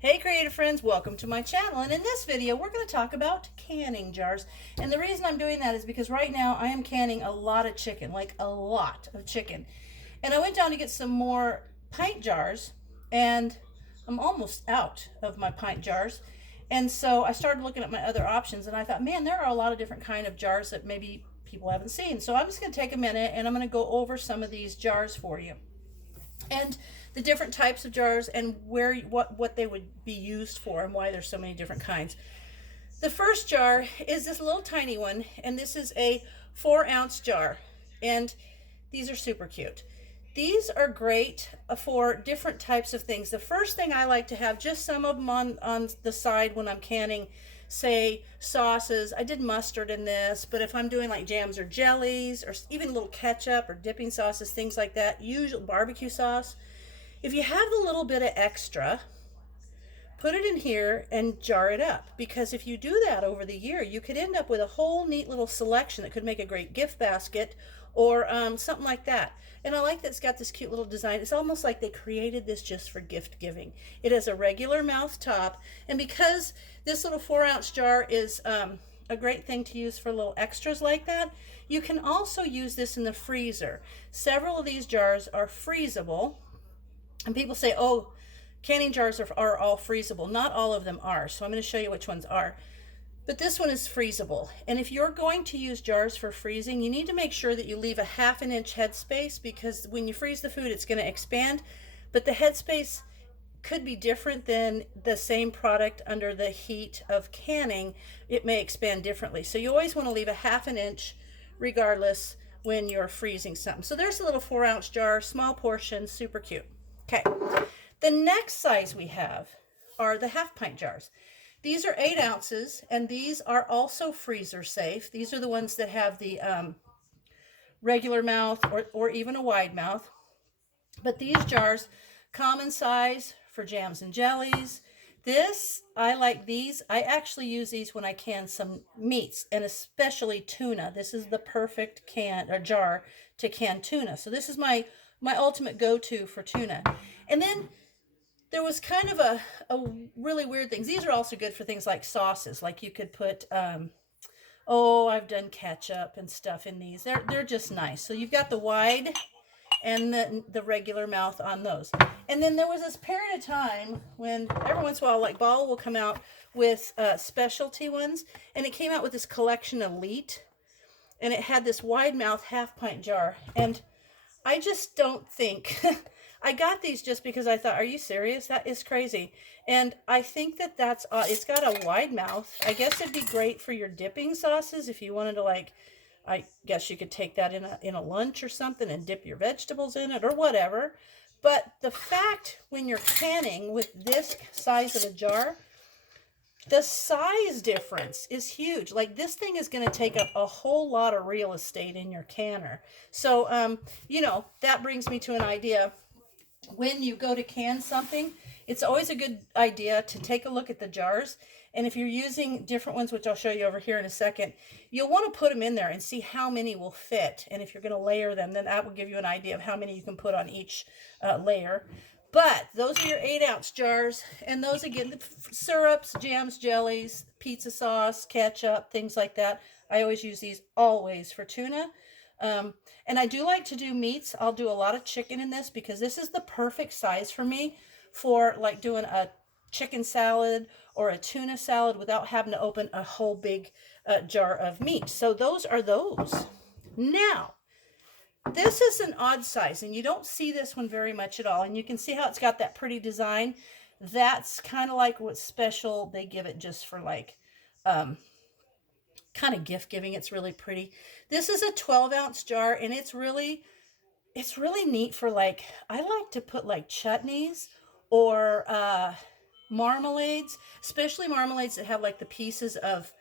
Hey creative friends, welcome to my channel, and in this video we're going to talk about canning jars. And the reason I'm doing that is because right now I am canning a lot of chicken, like a lot of chicken. And I went down to get some more pint jars, and I'm almost out of my pint jars. And so I started looking at my other options, and I thought, man, there are a lot of different kind of jars that maybe people haven't seen. So I'm just going to take a minute and I'm going to go over some of these jars for you, and the different types of jars, and where what they would be used for, and why there's so many different kinds. The first jar is this little tiny one, and this is a 4-ounce jar, and these are super cute. These are great for different types of things. The first thing I like to have, just some of them on the side when I'm canning, say sauces. I did mustard in this, but if I'm doing like jams or jellies, or even little ketchup or dipping sauces, things like that, usually barbecue sauce, if you have a little bit of extra, put it in here and jar it up, because if you do that over the year, you could end up with a whole neat little selection that could make a great gift basket, or something like that. And I like that it's got this cute little design. It's almost like they created this just for gift giving. It has a regular mouth top, and because this little 4-ounce jar is a great thing to use for little extras like that, you can also use this in the freezer. Several of these jars are freezable, and people say, oh, canning jars are all freezable. Not all of them are, so I'm going to show you which ones are. But this one is freezable. And if you're going to use jars for freezing, you need to make sure that you leave a 1/2 inch headspace, because when you freeze the food, it's going to expand. But the headspace could be different than the same product under the heat of canning. It may expand differently. So you always want to leave a 1/2 inch regardless when you're freezing something. So there's a little 4-ounce jar, small portion, super cute. Okay. The next size we have are the 1/2 pint jars. These are 8 ounces, and these are also freezer safe. These are the ones that have the regular mouth, or even a wide mouth. But these jars, common size for jams and jellies. I like these. I actually use these when I can some meats, and especially tuna. This is the perfect jar to can tuna. So this is my ultimate go-to for tuna. And then there was kind of a really weird thing. These are also good for things like sauces. Like you could put, I've done ketchup and stuff in these. They're just nice. So you've got the wide and the regular mouth on those. And then there was this period of time when every once in a while, like Ball will come out with specialty ones, and it came out with this collection Elite, and it had this wide mouth 1/2 pint jar, and I just don't think I got these just because I thought, are you serious? That is crazy. And I think that's it's got a wide mouth. I guess it'd be great for your dipping sauces if you wanted to, like, I guess you could take that in a lunch or something and dip your vegetables in it or whatever. But the fact, when you're canning with this size of a jar, the size difference is huge. Like, this thing is going to take up a whole lot of real estate in your canner. So, that brings me to an idea. When you go to can something, it's always a good idea to take a look at the jars. And if you're using different ones, which I'll show you over here in a second, you'll want to put them in there and see how many will fit. And if you're going to layer them, then that will give you an idea of how many you can put on each layer. But those are your 8-ounce jars. And those, again, the syrups, jams, jellies, pizza sauce, ketchup, things like that. I always use these always for tuna. And I do like to do meats. I'll do a lot of chicken in this, because this is the perfect size for me for like doing a chicken salad or a tuna salad without having to open a whole big jar of meat. So those are those. Now, this is an odd size, and you don't see this one very much at all. And you can see how it's got that pretty design. That's kind of like what special they give it, just for like kind of gift giving. It's really pretty. This is a 12-ounce jar, and it's really neat for, like, I like to put like chutneys or marmalades, especially marmalades that have like the pieces of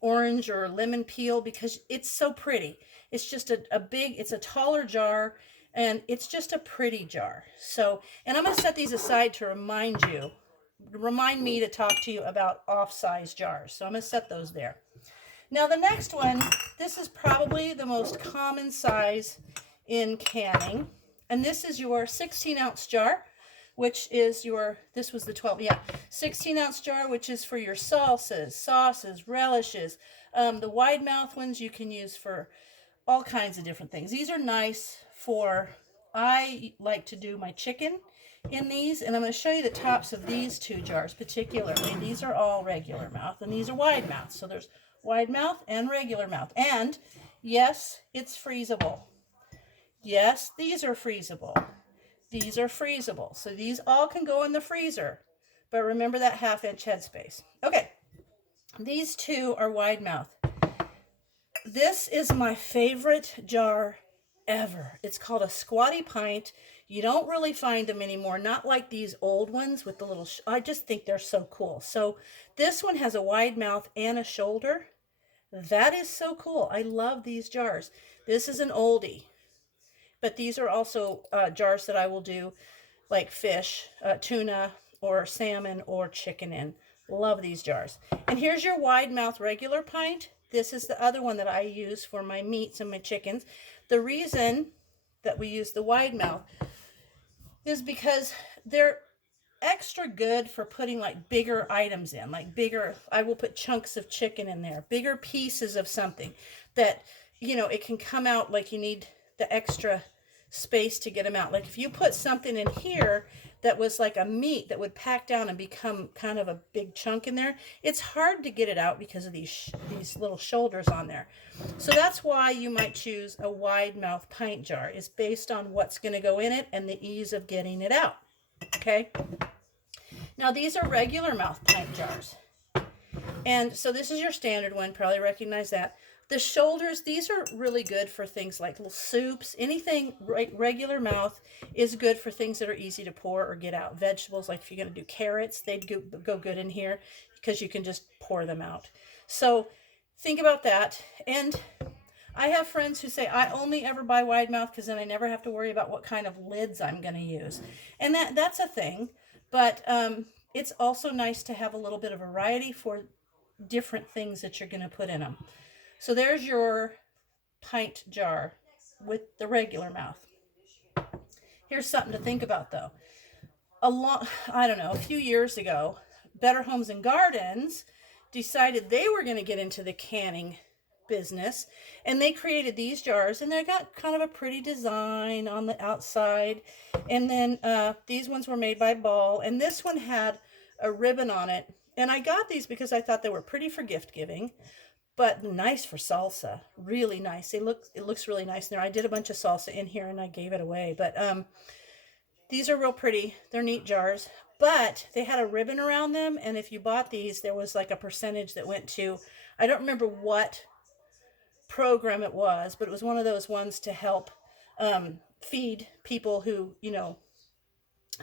orange or lemon peel, because it's so pretty. It's just it's a taller jar, and it's just a pretty jar. So, and I'm going to set these aside to remind me to talk to you about off-size jars. So I'm going to set those there. Now the next one, this is probably the most common size in canning, and this is your 16-ounce jar, which is your, this was the 12, yeah, 16-ounce jar, which is for your salsas, sauces, relishes. The wide mouth ones you can use for all kinds of different things. These are nice for, I like to do my chicken in these, and I'm going to show you the tops of these two jars particularly. These are all regular mouth, and these are wide mouth. So there's wide mouth and regular mouth. And yes, it's freezable. Yes, these are freezable. These are freezable. So these all can go in the freezer. But remember that 1/2-inch headspace. Okay, these two are wide mouth. This is my favorite jar ever. It's called a squatty pint. You don't really find them anymore, not like these old ones with the little, I just think they're so cool. So this one has a wide mouth and a shoulder. That is so cool. I love these jars. This is an oldie. But these are also jars that I will do like fish, tuna, or salmon, or chicken in. Love these jars. And here's your wide mouth regular pint. This is the other one that I use for my meats and my chickens. The reason that we use the wide mouth is because they're extra good for putting like bigger items in, like bigger, I will put chunks of chicken in there, bigger pieces of something that, you know, it can come out like you need the extra space to get them out. Like if you put something in here that was like a meat that would pack down and become kind of a big chunk in there, it's hard to get it out because of these little shoulders on there. So that's why you might choose a wide mouth pint jar. It's based on what's going to go in it and the ease of getting it out. Okay. Now these are regular mouth pint jars. And so this is your standard one, probably recognize that. The shoulders, these are really good for things like little soups. Anything regular mouth is good for things that are easy to pour or get out. Vegetables, like if you're going to do carrots, they'd go good in here because you can just pour them out. So think about that. And I have friends who say, I only ever buy wide mouth because then I never have to worry about what kind of lids I'm going to use. And that's a thing. But it's also nice to have a little bit of variety for different things that you're going to put in them. So there's your pint jar with the regular mouth. Here's something to think about though. I don't know, a few years ago, Better Homes and Gardens decided they were going to get into the canning business, and they created these jars, and they got kind of a pretty design on the outside. And then these ones were made by Ball, and this one had a ribbon on it. And I got these because I thought they were pretty for gift giving, but nice for salsa. Really nice. It looks really nice in there. I did a bunch of salsa in here and I gave it away. But these are real pretty. They're neat jars. But they had a ribbon around them, and if you bought these, there was like a percentage that went to, I don't remember what program it was, but it was one of those ones to help feed people who, you know,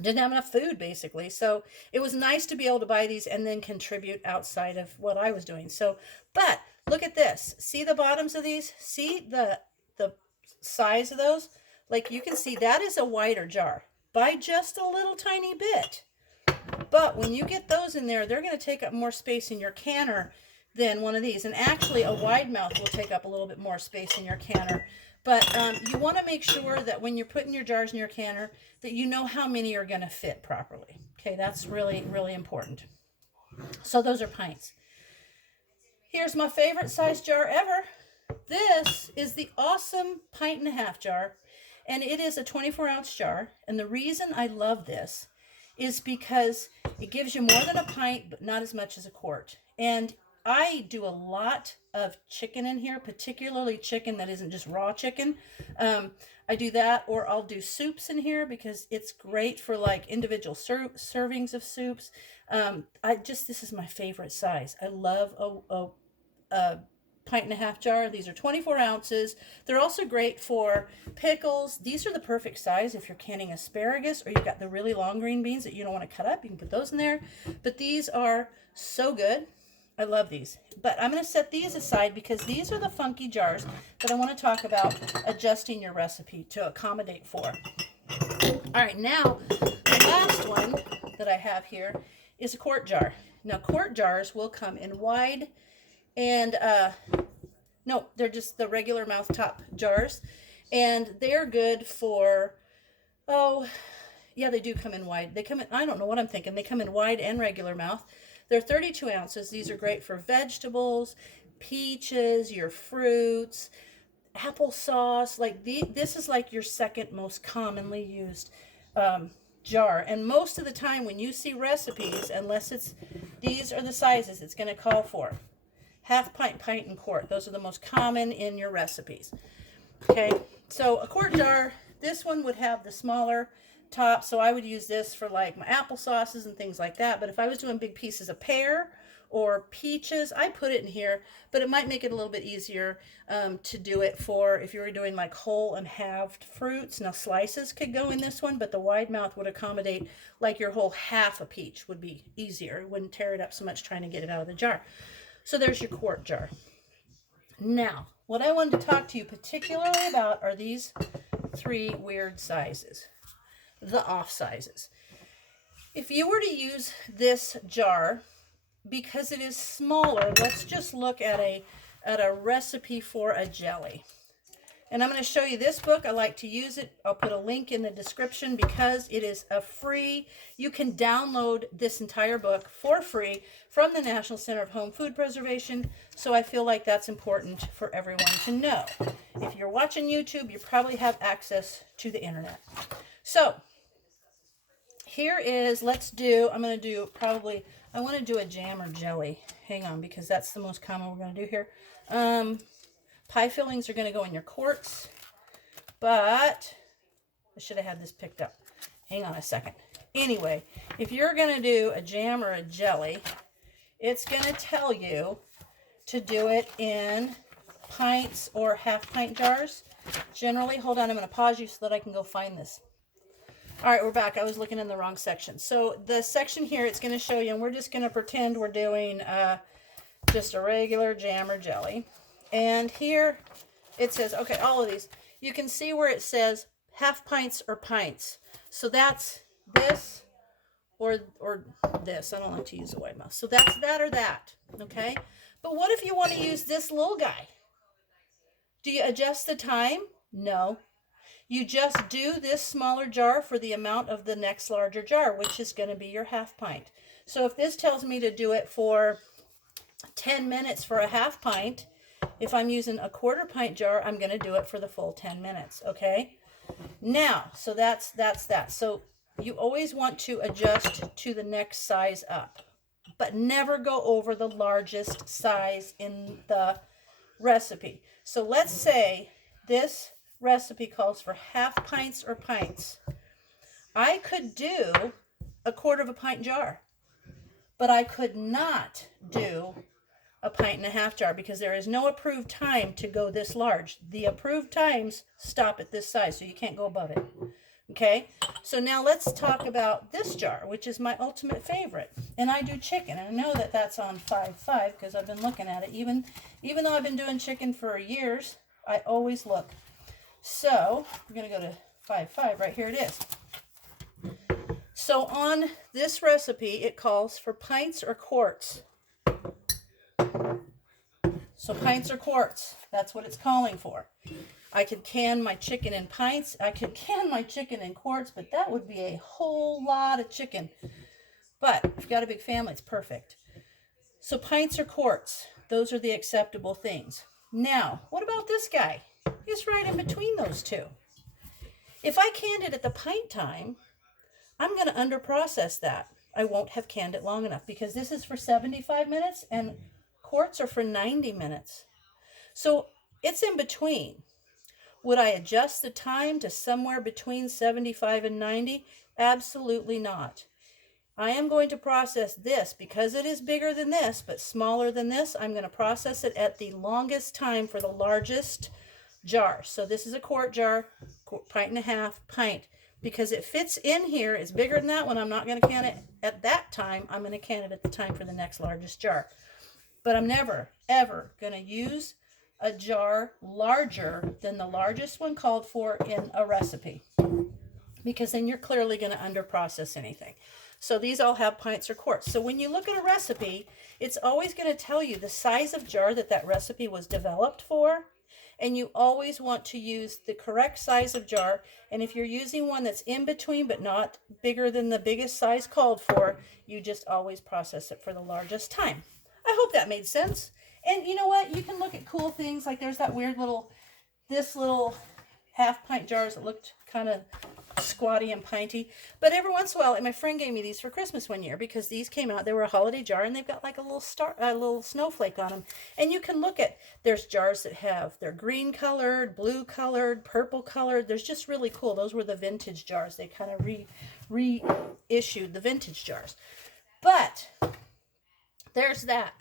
didn't have enough food basically. So it was nice to be able to buy these and then contribute outside of what I was doing. So, but look at this. See the bottoms of these? See the size of those? Like you can see that is a wider jar by just a little tiny bit. But when you get those in there, they're going to take up more space in your canner than one of these. And actually a wide mouth will take up a little bit more space in your canner. But you want to make sure that when you're putting your jars in your canner, that you know how many are going to fit properly. Okay, that's really, really important. So those are pints. Here's my favorite size jar ever. This is the awesome 1.5 pint jar, and it is a 24-ounce jar. And the reason I love this is because it gives you more than a pint, but not as much as a quart. And I do a lot of chicken in here, particularly chicken that isn't just raw chicken. I do that, or I'll do soups in here because it's great for like individual servings of soups. This is my favorite size. I love a 1.5 pint jar. These are 24 ounces. They're also great for pickles. These are the perfect size if you're canning asparagus, or you've got the really long green beans that you don't want to cut up. You can put those in there. But these are so good. I love these. But I'm going to set these aside because these are the funky jars that I want to talk about adjusting your recipe to accommodate for. All right, now the last one that I have here is a quart jar. Now quart jars will come in wide and no, they're just the regular mouth top jars, and they're good for Yeah, they do come in wide. They come in, I don't know what I'm thinking. They come in wide and regular mouth. They're 32 ounces. These are great for vegetables, peaches, your fruits, applesauce. Like this is like your second most commonly used jar. And most of the time when you see recipes, unless it's these are the sizes it's going to call for. Half pint, pint, and quart. Those are the most common in your recipes. Okay, so a quart jar, this one would have the smaller top, so I would use this for like my applesauces and things like that. But if I was doing big pieces of pear or peaches, I put it in here, but it might make it a little bit easier to do it for if you were doing like whole and halved fruits. Now slices could go in this one, but the wide mouth would accommodate like your whole half a peach would be easier. It wouldn't tear it up so much trying to get it out of the jar. So there's your quart jar. Now, what I wanted to talk to you particularly about are these three weird sizes, the off sizes. If you were to use this jar, because it is smaller, let's just look at a recipe for a jelly. And I'm going to show you this book. I like to use it. I'll put a link in the description because it is a free. You can download this entire book for free from the National Center of Home Food Preservation. So I feel like that's important for everyone to know. If you're watching YouTube, you probably have access to the internet. So here is, I'm going to do probably, I want to do a jam or jelly. Hang on, because that's the most common we're going to do here. Pie fillings are going to go in your quarts, but I should have had this picked up. Hang on a second. Anyway, if you're going to do a jam or a jelly, it's going to tell you to do it in pints or half pint jars. Generally, hold on, I'm going to pause you so that I can go find this. All right, we're back. I was looking in the wrong section. So the section here, it's going to show you, and we're just going to pretend we're doing just a regular jam or jelly. And here it says, okay, all of these, you can see where it says half pints or pints. So that's this or this. I don't like to use the wide mouth. So that's that or that, okay? But what if you want to use this little guy? Do you adjust the time? No. You just do this smaller jar for the amount of the next larger jar, which is going to be your half pint. So if this tells me to do it for 10 minutes for a half pint, if I'm using a quarter pint jar, I'm going to do it for the full 10 minutes, okay? Now, so that's that. So you always want to adjust to the next size up, but never go over the largest size in the recipe. So let's say this recipe calls for half pints or pints. I could do a quarter of a pint jar, but I could not do a pint and a half jar because there is no approved time to go this large. The approved times stop at this size, so you can't go above it. Okay, so now let's talk about this jar, which is my ultimate favorite. And I do chicken. I know that that's on 5.5 because I've been looking at it. Even though I've been doing chicken for years, I always look. So we're going to go to 5.5. Right here it is. So on this recipe, it calls for pints or quarts. So pints or quarts, that's what it's calling for. I could can my chicken in pints. I could can my chicken in quarts, but that would be a whole lot of chicken. But if you've got a big family, it's perfect. So pints or quarts, those are the acceptable things. Now, what about this guy? He's right in between those two. If I canned it at the pint time, I'm going to underprocess that. I won't have canned it long enough because this is for 75 minutes and quarts are for 90 minutes. So it's in between. Would I adjust the time to somewhere between 75 and 90? Absolutely not. I am going to process this because it is bigger than this, but smaller than this. I'm going to process it at the longest time for the largest jar. So this is a quart jar, pint and a half, pint. Because it fits in here, it's bigger than that one. I'm not going to can it at that time. I'm going to can it at the time for the next largest jar. But I'm never, ever going to use a jar larger than the largest one called for in a recipe. Because then you're clearly going to underprocess anything. So these all have pints or quarts. So when you look at a recipe, it's always going to tell you the size of jar that recipe was developed for And you always want to use the correct size of jar. And if you're using one that's in between but not bigger than the biggest size called for, you just always process it for the largest time. I hope that made sense. And you know what? You can look at cool things, like there's that weird little, this little half pint jars that looked kind of squatty and pinty. But every once in a while, and my friend gave me these for Christmas one year because these came out. They were a holiday jar, and they've got like a little star, a little snowflake on them. And you can look at, there's jars that have, they're green colored, blue colored, purple colored. There's just really cool. Those were the vintage jars. They kind of reissued the vintage jars. But there's that.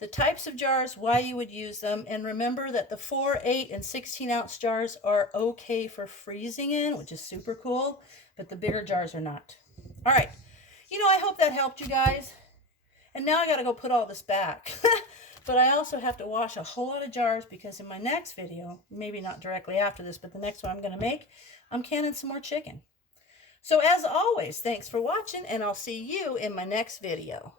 The types of jars, why you would use them, and remember that the 4, 8, and 16 ounce jars are okay for freezing in, which is super cool, but the bigger jars are not. All right, you know, I hope that helped you guys. And now I got to go put all this back. But I also have to wash a whole lot of jars because in my next video, maybe not directly after this, but the next one I'm going to make, I'm canning some more chicken. So as always, thanks for watching, and I'll see you in my next video.